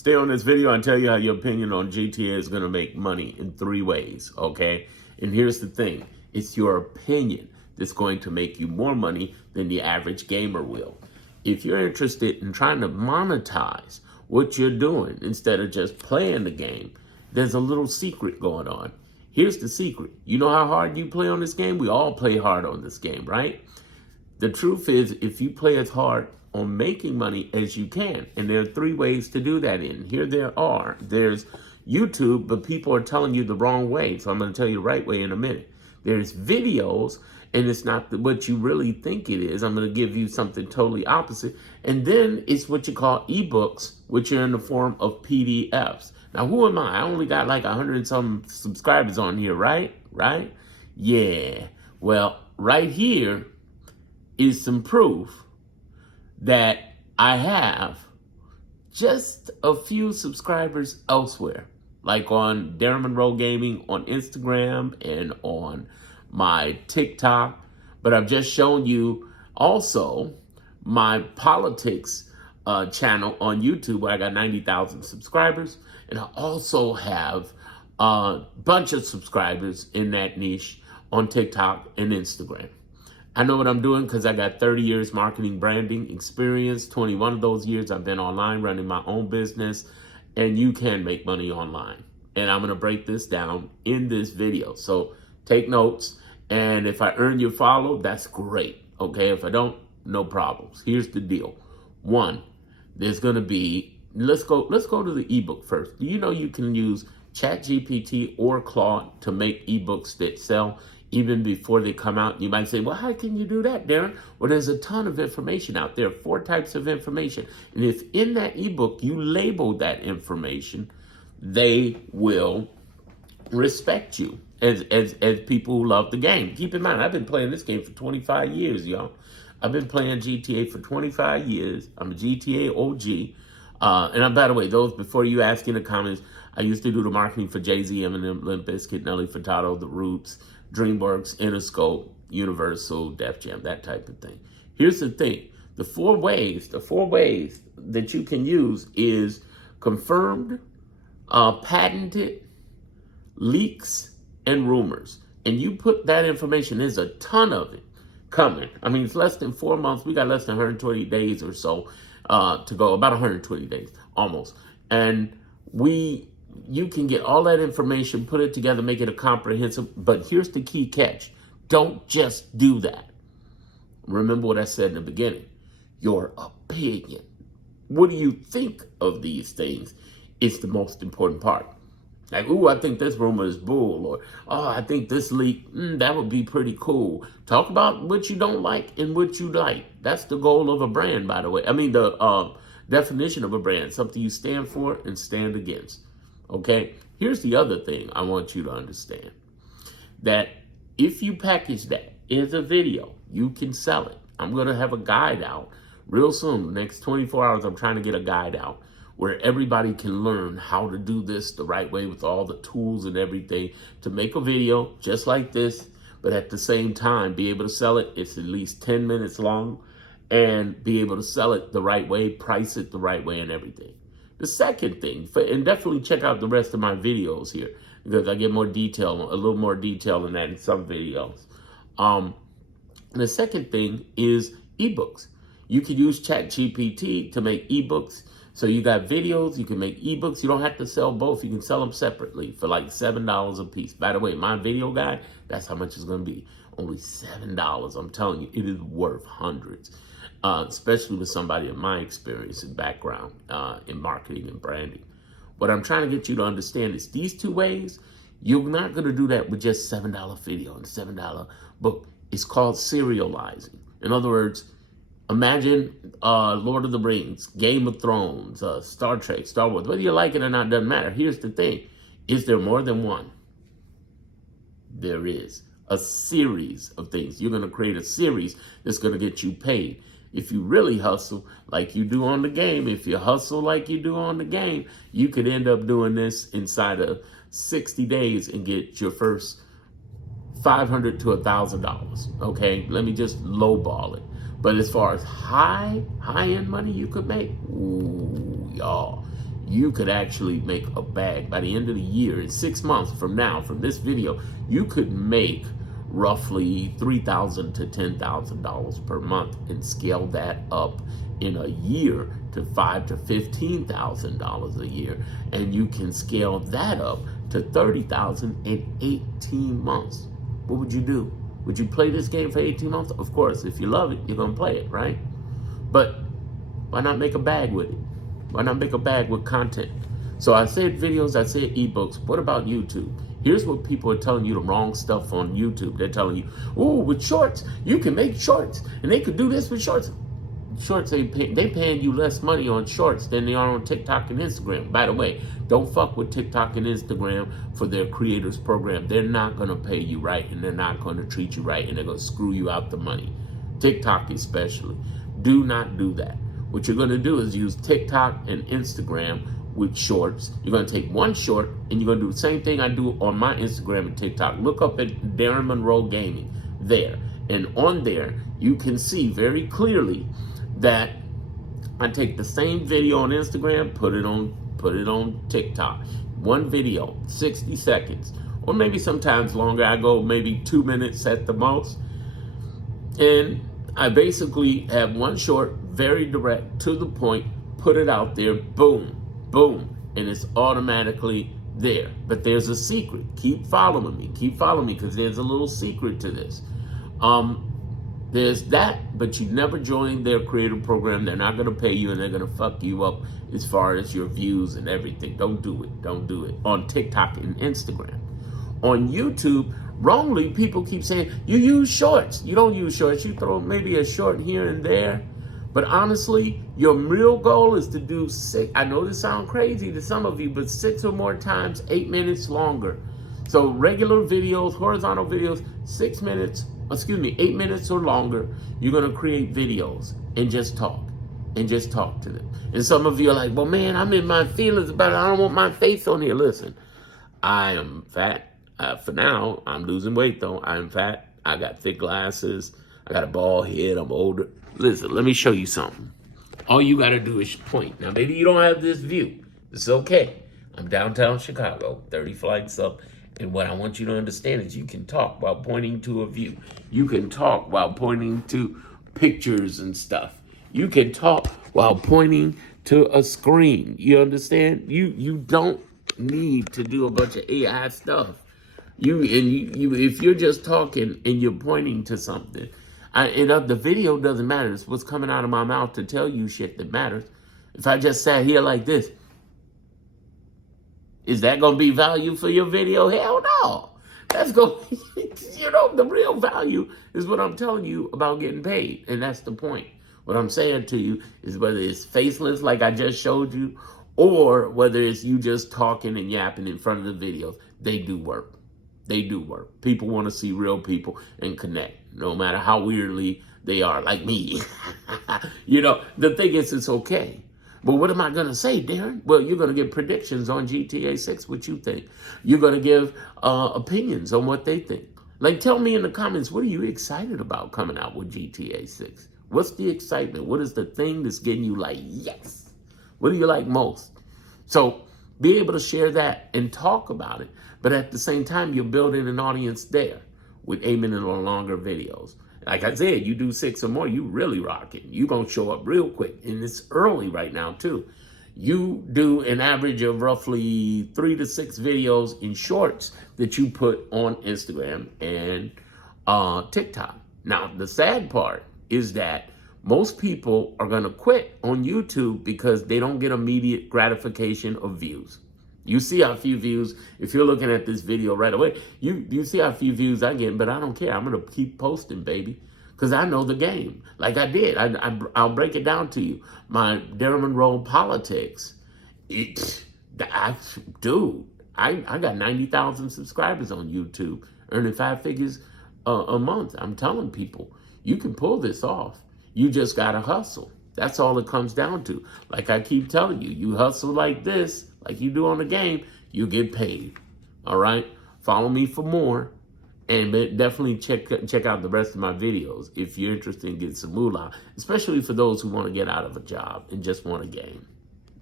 Stay on this video and tell you how your opinion on GTA is going to make money in 3 ways, okay? And here's the thing. It's your opinion that's going to make you more money than the average gamer will. If you're interested in trying to monetize what you're doing instead of just playing the game, there's a little secret going on. Here's the secret. You know how hard you play on this game? We all play hard on this game, right? The truth is, if you play as hard on making money as you can, and there are 3 ways to do that in. Here there are. There's YouTube, but people are telling you the wrong way, so I'm going to tell you the right way in a minute. There's videos, and it's not what you really think it is. I'm going to give you something totally opposite. And then it's what you call ebooks, which are in the form of PDFs. Now, who am I? I only got like 100 and some subscribers on here, right? Right? Yeah. Well, right here is some proof that I have just a few subscribers elsewhere, like on Darren Monroe Gaming on Instagram and on my TikTok. But I've just shown you also my politics channel on YouTube, where I got 90,000 subscribers. And I also have a bunch of subscribers in that niche on TikTok and Instagram. I know what I'm doing because I got 30 years marketing branding experience. 21 of those years I've been online running my own business, and you can make money online. And I'm going to break this down in this video. So take notes, and if I earn your follow, that's great. Okay, if I don't, no problems. Here's the deal. 1, there's going to be, let's go to the ebook first. Do you know you can use ChatGPT or Claude to make ebooks that sell even before they come out? You might say, well, how can you do that, Darren? Well, there's a ton of information out there, 4 types of information. And if in that ebook you label that information, they will respect you as people who love the game. Keep in mind, I've been playing this game for 25 years, y'all. I've been playing GTA for 25 years. I'm a GTA OG. And by the way, those, before you ask in the comments, I used to do the marketing for Jay-Z, Eminem, Limp Bizkit, Nelly Furtado, The Roots, DreamWorks, Interscope, Universal, Def Jam, that type of thing. Here's the thing. The four ways that you can use is confirmed, patented, leaks, and rumors. And you put that information, there's a ton of it coming. I mean, it's less than 4 months. We got less than 120 days or so to go, about 120 days, almost. And you can get all that information, put it together, make it a comprehensive, but here's the key catch. Don't just do that. Remember what I said in the beginning. Your opinion. What do you think of these things is the most important part. Like, ooh, I think this rumor is bull, or, oh, I think this leak, that would be pretty cool. Talk about what you don't like and what you like. That's the goal of a brand, by the way. I mean, the definition of a brand, something you stand for and stand against. Okay, here's the other thing I want you to understand. That if you package that as a video, you can sell it. I'm going to have a guide out real soon. The next 24 hours, I'm trying to get a guide out where everybody can learn how to do this the right way with all the tools and everything to make a video just like this, but at the same time, be able to sell it. It's at least 10 minutes long, and be able to sell it the right way, price it the right way, and everything. The second thing, and definitely check out the rest of my videos here, because I get more detail, a little more detail than that in some videos. The second thing is ebooks. You can use ChatGPT to make ebooks. So you got videos, you can make ebooks. You don't have to sell both. You can sell them separately for like $7 a piece. By the way, my video guide, that's how much it's going to be. Only $7. I'm telling you, it is worth hundreds. Especially with somebody in my experience and background in marketing and branding. What I'm trying to get you to understand is these 2 ways, you're not going to do that with just $7 video and $7 book. It's called serializing. In other words, imagine Lord of the Rings, Game of Thrones, Star Trek, Star Wars. Whether you like it or not doesn't matter. Here's the thing. Is there more than one? There is. A series of things. You're going to create a series that's going to get you paid. If you really hustle like you do on the game, if you hustle like you do on the game, you could end up doing this inside of 60 days and get your first $500 to $1,000. Okay, let me just lowball it. But as far as high-end money you could make, ooh, y'all, you could actually make a bag. By the end of the year, in 6 months from now, from this video, you could make roughly $3,000 to $10,000 per month and scale that up in a year to $5,000 to $15,000 a year. And you can scale that up to $30,000 in 18 months. What would you do? Would you play this game for 18 months? Of course, if you love it, you're gonna play it, right? But why not make a bag with it? Why not make a bag with content? So I said videos, I said ebooks. What about YouTube? Here's what people are telling you, the wrong stuff on YouTube. They're telling you, oh, with shorts, you can make shorts. And they could do this with shorts. Shorts, they paying you less money on shorts than they are on TikTok and Instagram. By the way, don't fuck with TikTok and Instagram for their creators program. They're not going to pay you right, and they're not going to treat you right, and they're going to screw you out the money. TikTok especially. Do not do that. What you're going to do is use TikTok and Instagram with shorts. You're going to take one short and you're going to do the same thing I do on my Instagram and TikTok. Look up at Darren Monroe Gaming there. And on there, you can see very clearly that I take the same video on Instagram, put it on TikTok. One video, 60 seconds, or maybe sometimes longer. I go maybe 2 minutes at the most. And I basically have one short, very direct, to the point, put it out there, boom, boom, and it's automatically there. But there's a secret. Keep following me, because there's a little secret to this. There's that, but you never join their creator program. They're not gonna pay you, and they're gonna fuck you up as far as your views and everything. Don't do it, don't do it. On TikTok and Instagram. On YouTube, wrongly, people keep saying, you use shorts. You don't use shorts. You throw maybe a short here and there. But honestly, your real goal is to do 6, I know this sounds crazy to some of you, but 6 or more times, 8 minutes longer. So regular videos, horizontal videos, 8 minutes or longer, you're gonna create videos and just talk to them. And some of you are like, well, man, I'm in my feelings about it. I don't want my face on here. Listen, I am fat. For now, I'm losing weight though. I'm fat. I got thick glasses. I got a bald head. I'm older. Listen, let me show you something. All you got to do is point. Now, maybe you don't have this view. It's okay. I'm downtown Chicago, 30 flights up. And what I want you to understand is you can talk while pointing to a view. You can talk while pointing to pictures and stuff. You can talk while pointing to a screen. You understand? You don't need to do a bunch of AI stuff. If you're just talking and you're pointing to something, the video doesn't matter. It's what's coming out of my mouth to tell you shit that matters. If I just sat here like this, is that going to be value for your video? Hell no. That's going to, the real value is what I'm telling you about getting paid. And that's the point. What I'm saying to you is whether it's faceless like I just showed you, or whether it's you just talking and yapping in front of the videos, they do work. They do work. People want to see real people and connect, no matter how weirdly they are, like me. The thing is, it's okay. But what am I going to say, Darren? Well, you're going to give predictions on GTA 6, what you think. You're going to give opinions on what they think. Like, tell me in the comments, what are you excited about coming out with GTA 6? What's the excitement? What is the thing that's getting you like, yes? What do you like most? So be able to share that and talk about it. But at the same time, you're building an audience there with 8 minute or longer videos. Like I said, you do 6 or more, you really rock it. You're going to show up real quick. And it's early right now, too. You do an average of roughly 3 to 6 videos in shorts that you put on Instagram and TikTok. Now, the sad part is that most people are going to quit on YouTube because they don't get immediate gratification of views. You see how few views, if you're looking at this video right away, you see how few views I get, but I don't care. I'm going to keep posting, baby, because I know the game. Like I did. I'll break it down to you. My Darren Monroe Politics, I got 90,000 subscribers on YouTube, earning 5 figures a month. I'm telling people, you can pull this off. You just got to hustle. That's all it comes down to. Like I keep telling you, you hustle like this, like you do on the game, you get paid. All right? Follow me for more. And definitely check out the rest of my videos if you're interested in getting some moolah, especially for those who want to get out of a job and just want a game.